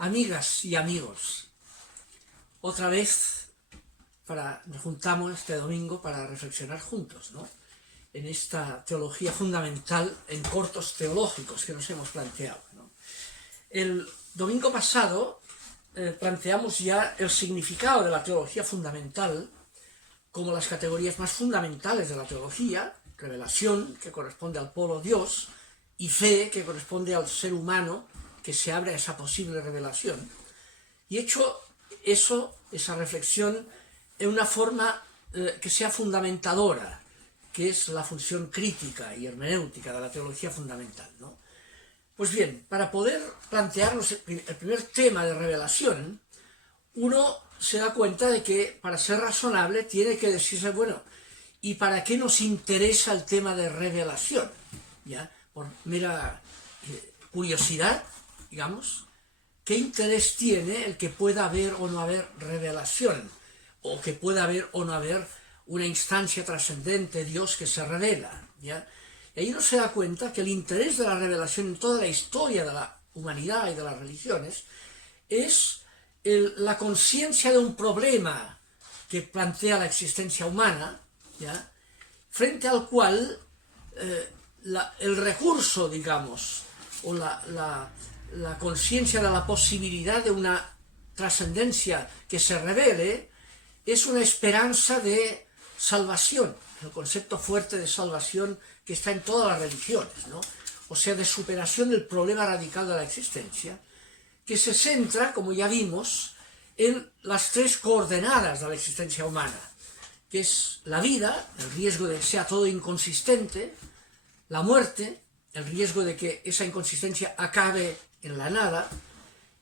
Amigas y amigos, otra vez nos juntamos este domingo para reflexionar juntos, ¿no? En esta teología fundamental, en cortos teológicos que nos hemos planteado, ¿no? El domingo pasado planteamos ya el significado de la teología fundamental como las categorías más fundamentales de la teología: revelación, que corresponde al polo Dios, y fe, que corresponde al ser humano que se abre a esa posible revelación. Y hecho esa reflexión en una forma que sea fundamentadora, que es la función crítica y hermenéutica de la teología fundamental, ¿no? Pues bien, para poder plantearnos el primer tema de revelación, uno se da cuenta de que para ser razonable tiene que decirse, bueno, ¿y para qué nos interesa el tema de revelación? ¿Ya? Por mera curiosidad, digamos, ¿qué interés tiene el que pueda haber o no haber revelación? O que pueda haber o no haber una instancia trascendente, Dios que se revela, ¿ya? Y ahí uno se da cuenta que el interés de la revelación en toda la historia de la humanidad y de las religiones es la conciencia de un problema que plantea la existencia humana, ¿ya? Frente al cual el recurso, digamos, o la conciencia de la posibilidad de una trascendencia que se revele es una esperanza de salvación, el concepto fuerte de salvación que está en todas las religiones, ¿no? O sea, de superación del problema radical de la existencia, que se centra, como ya vimos, en las tres coordenadas de la existencia humana, que es la vida, el riesgo de que sea todo inconsistente; la muerte, el riesgo de que esa inconsistencia acabe en la nada;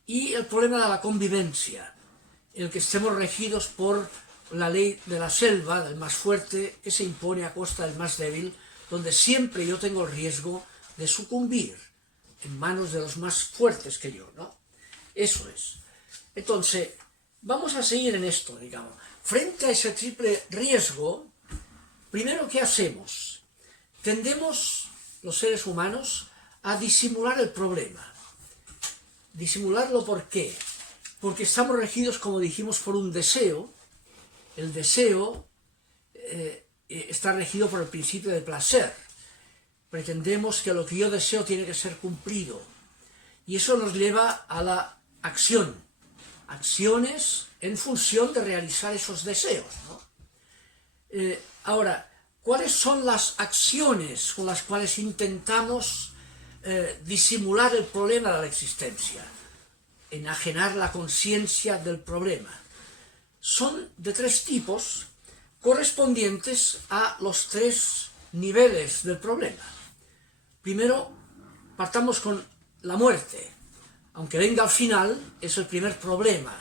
y el problema de la convivencia, el que estemos regidos por la ley de la selva, del más fuerte, que se impone a costa del más débil, donde siempre yo tengo el riesgo de sucumbir en manos de los más fuertes que yo, ¿no? Eso es. Entonces, vamos a seguir en esto, digamos. Frente a ese triple riesgo, primero, ¿qué hacemos? Tendemos, los seres humanos, a disimular el problema. ¿Disimularlo por qué? Porque estamos regidos, como dijimos, por un deseo. El deseo está regido por el principio de placer. Pretendemos que lo que yo deseo tiene que ser cumplido. Y eso nos lleva a la acción. Acciones en función de realizar esos deseos, ¿no? Ahora, ¿cuáles son las acciones con las cuales intentamos disimular el problema de la existencia? Enajenar la conciencia del problema. Son de tres tipos, correspondientes a los tres niveles del problema. Primero, partamos con la muerte. Aunque venga al final, es el primer problema,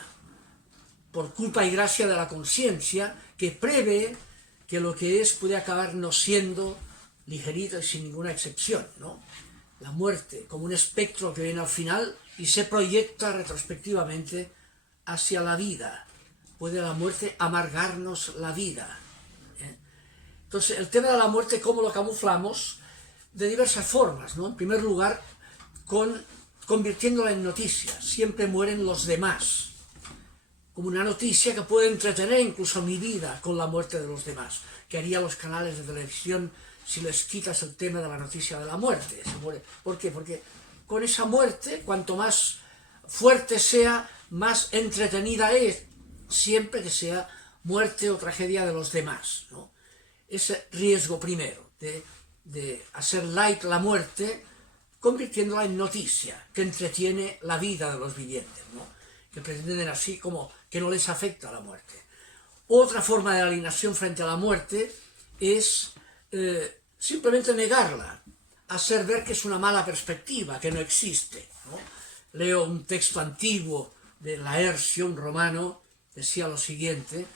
por culpa y gracia de la conciencia, que prevé que lo que es puede acabar no siendo ligerito y sin ninguna excepción, ¿no? La muerte como un espectro que viene al final y se proyecta retrospectivamente hacia la vida. Puede la muerte amargarnos la vida, ¿eh? Entonces, el tema de la muerte, ¿cómo lo camuflamos? De diversas formas, ¿no? En primer lugar, convirtiéndola en noticia. Siempre mueren los demás, como una noticia que puede entretener incluso mi vida con la muerte de los demás. ¿Qué harían los canales de televisión si les quitas el tema de la noticia de la muerte? Se muere. ¿Por qué? Porque con esa muerte, cuanto más fuerte sea, más entretenida es, siempre que sea muerte o tragedia de los demás, ¿no? Ese riesgo primero, de hacer light la muerte, convirtiéndola en noticia, que entretiene la vida de los vivientes, ¿no? Que pretenden así como que no les afecta la muerte. Otra forma de alienación frente a la muerte es simplemente negarla, hacer ver que es una mala perspectiva, que no existe, ¿no? Leo un texto antiguo de Laercio, un romano, decía lo siguiente: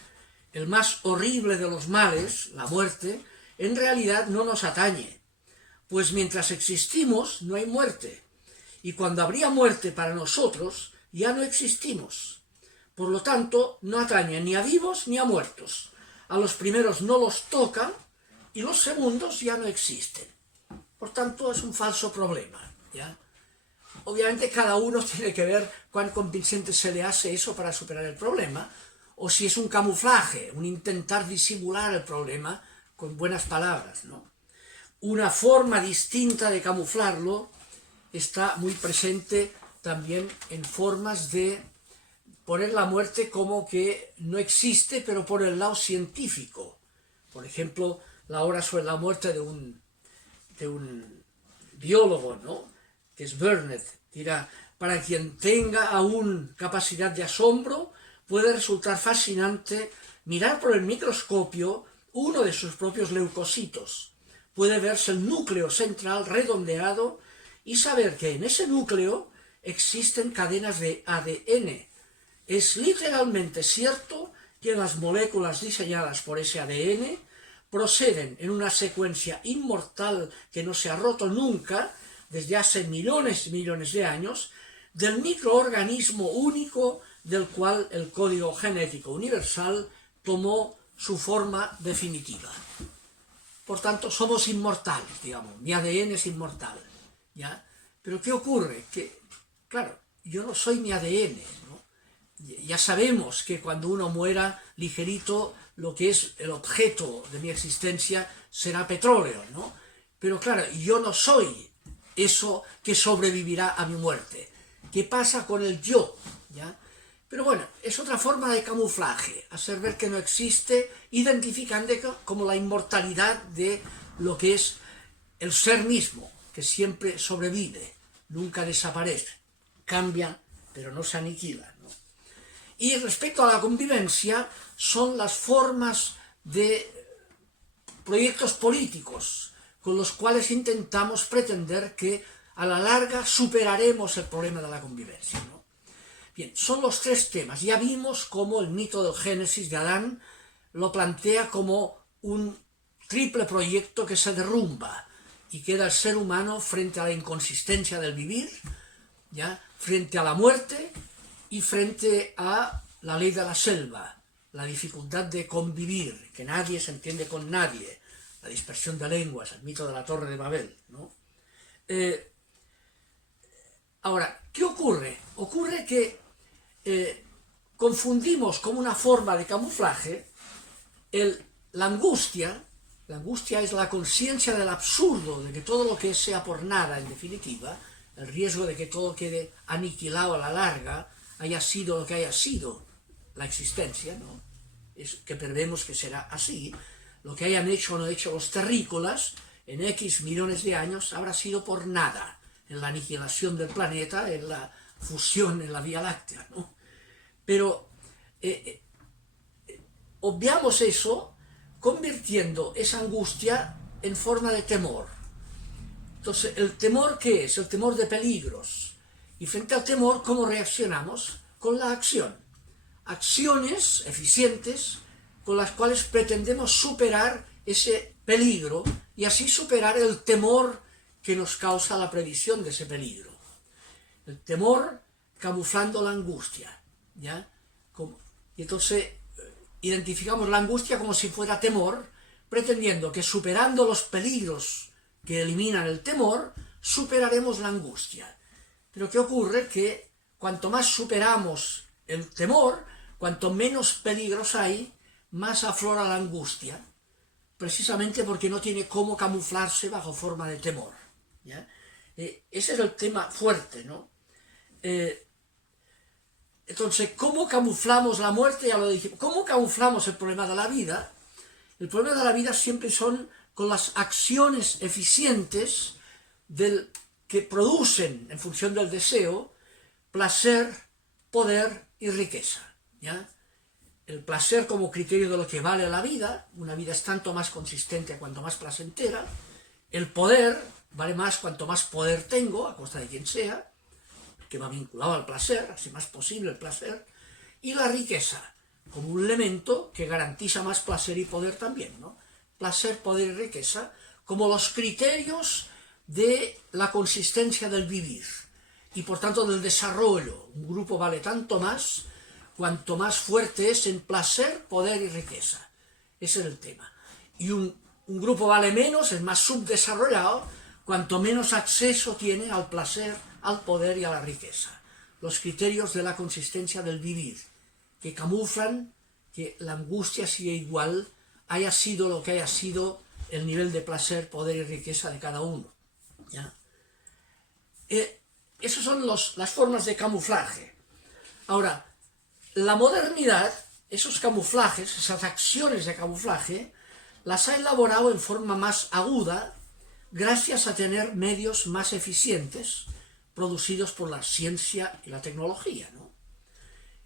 el más horrible de los males, la muerte, en realidad no nos atañe, pues mientras existimos no hay muerte, y cuando habría muerte para nosotros ya no existimos. Por lo tanto, no atañe ni a vivos ni a muertos. A los primeros no los toca y los segundos ya no existen. Por tanto, es un falso problema, ¿ya? obviamente cada uno tiene que ver cuán convincente se le hace eso para superar el problema, o si es un camuflaje, un intentar disimular el problema con buenas palabras, ¿no? Una forma distinta de camuflarlo está muy presente también en formas de poner la muerte como que no existe, pero por el lado científico. Por ejemplo, la obra sobre la muerte de un biólogo, ¿no?, que es Burnett, dirá: para quien tenga aún capacidad de asombro, puede resultar fascinante mirar por el microscopio uno de sus propios leucocitos. Puede verse el núcleo central redondeado y saber que en ese núcleo existen cadenas de ADN. Es literalmente cierto que las moléculas diseñadas por ese ADN proceden en una secuencia inmortal que no se ha roto nunca, desde hace millones y millones de años, del microorganismo único del cual el código genético universal tomó su forma definitiva. Por tanto, somos inmortales, digamos, mi ADN es inmortal, ¿ya? Pero ¿qué ocurre? Que, claro, yo no soy mi ADN, ¿no? Ya sabemos que cuando uno muera ligerito, lo que es el objeto de mi existencia será petróleo, ¿no? Pero claro, yo no soy eso que sobrevivirá a mi muerte. ¿Qué pasa con el yo? ¿Ya? Pero bueno, es otra forma de camuflaje, hacer ver que no existe, identificando como la inmortalidad de lo que es el ser mismo, que siempre sobrevive, nunca desaparece, cambia, pero no se aniquila, ¿no? Y respecto a la convivencia, son las formas de proyectos políticos con los cuales intentamos pretender que a la larga superaremos el problema de la convivencia, ¿no? Bien, son los tres temas. Ya vimos cómo el mito del Génesis de Adán lo plantea como un triple proyecto que se derrumba y queda el ser humano frente a la inconsistencia del vivir, ¿ya?, frente a la muerte y frente a la ley de la selva, la dificultad de convivir, que nadie se entiende con nadie, la dispersión de lenguas, el mito de la Torre de Babel, ¿no? Ahora, ¿qué ocurre? Ocurre que confundimos como una forma de camuflaje la angustia. La angustia es la conciencia del absurdo, de que todo lo que sea por nada, en definitiva, el riesgo de que todo quede aniquilado a la larga, haya sido lo que haya sido la existencia, ¿no? Es que prevemos que será así. Lo que hayan hecho o no hecho los terrícolas en X millones de años habrá sido por nada, en la aniquilación del planeta, en la fusión en la Vía Láctea, ¿no? Pero obviamos eso, convirtiendo esa angustia en forma de temor. Entonces, ¿el temor qué es? El temor de peligros. Y frente al temor, ¿cómo reaccionamos? Con la acción. Acciones eficientes con las cuales pretendemos superar ese peligro y así superar el temor que nos causa la previsión de ese peligro. El temor camuflando la angustia, ¿ya? Y entonces identificamos la angustia como si fuera temor, pretendiendo que superando los peligros que eliminan el temor, superaremos la angustia. Pero ¿qué ocurre? Que cuanto más superamos el temor, cuanto menos peligros hay, más aflora la angustia, precisamente porque no tiene cómo camuflarse bajo forma de temor, ¿ya? Ese es el tema fuerte, ¿no? Entonces, ¿cómo camuflamos la muerte? Ya lo dije. ¿Cómo camuflamos el problema de la vida? El problema de la vida siempre son con las acciones eficientes que producen, en función del deseo, placer, poder y riqueza, ¿ya? El placer como criterio de lo que vale la vida, una vida es tanto más consistente cuanto más placentera. El poder vale más cuanto más poder tengo, a costa de quien sea, que va vinculado al placer, así más posible el placer. Y la riqueza, como un elemento que garantiza más placer y poder también, ¿no? Placer, poder y riqueza, como los criterios de la consistencia del vivir, y por tanto del desarrollo. Un grupo vale tanto más cuanto más fuerte es en placer, poder y riqueza. Ese es el tema. Y un grupo vale menos, es más subdesarrollado, cuanto menos acceso tiene al placer, al poder y a la riqueza. Los criterios de la consistencia del vivir, que camuflan que la angustia sigue igual, haya sido lo que haya sido el nivel de placer, poder y riqueza de cada uno. ¿Ya? Esas son las formas de camuflaje. Ahora, la modernidad, esos camuflajes, esas acciones de camuflaje, las ha elaborado en forma más aguda gracias a tener medios más eficientes producidos por la ciencia y la tecnología, ¿no?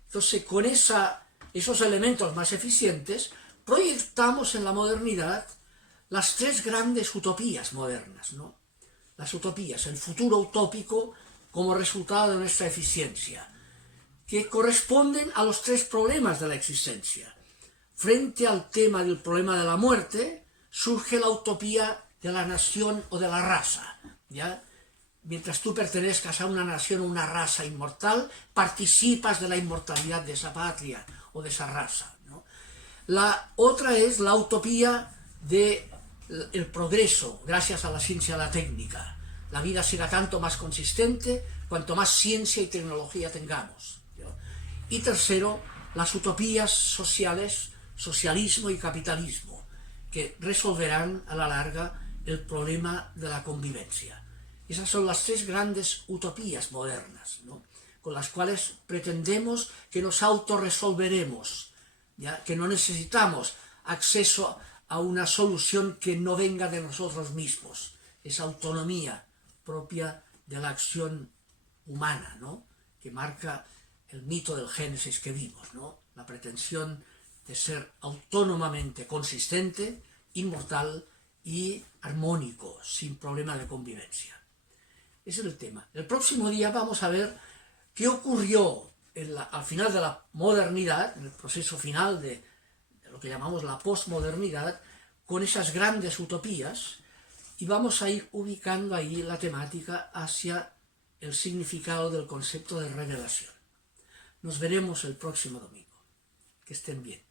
Entonces, con esos elementos más eficientes, proyectamos en la modernidad las tres grandes utopías modernas, ¿no? Las utopías, el futuro utópico como resultado de nuestra eficiencia, que corresponden a los tres problemas de la existencia. Frente al tema del problema de la muerte, surge la utopía de la nación o de la raza, ¿ya? Mientras tú pertenezcas a una nación o una raza inmortal, participas de la inmortalidad de esa patria o de esa raza, ¿no? La otra es la utopía del progreso, gracias a la ciencia y a la técnica. La vida será tanto más consistente cuanto más ciencia y tecnología tengamos, ¿no? Y tercero, las utopías sociales, socialismo y capitalismo, que resolverán a la larga el problema de la convivencia. Esas son las tres grandes utopías modernas, ¿no? Con las cuales pretendemos que nos autorresolveremos, ¿ya? Que no necesitamos acceso a una solución que no venga de nosotros mismos, esa autonomía propia de la acción humana, ¿no? Que marca el mito del Génesis que vimos, ¿no? La pretensión de ser autónomamente consistente, inmortal y armónico, sin problema de convivencia. Ese es el tema. El próximo día vamos a ver qué ocurrió al final de la modernidad, en el proceso final de lo que llamamos la posmodernidad, con esas grandes utopías, y vamos a ir ubicando ahí la temática hacia el significado del concepto de revelación. Nos veremos el próximo domingo. Que estén bien.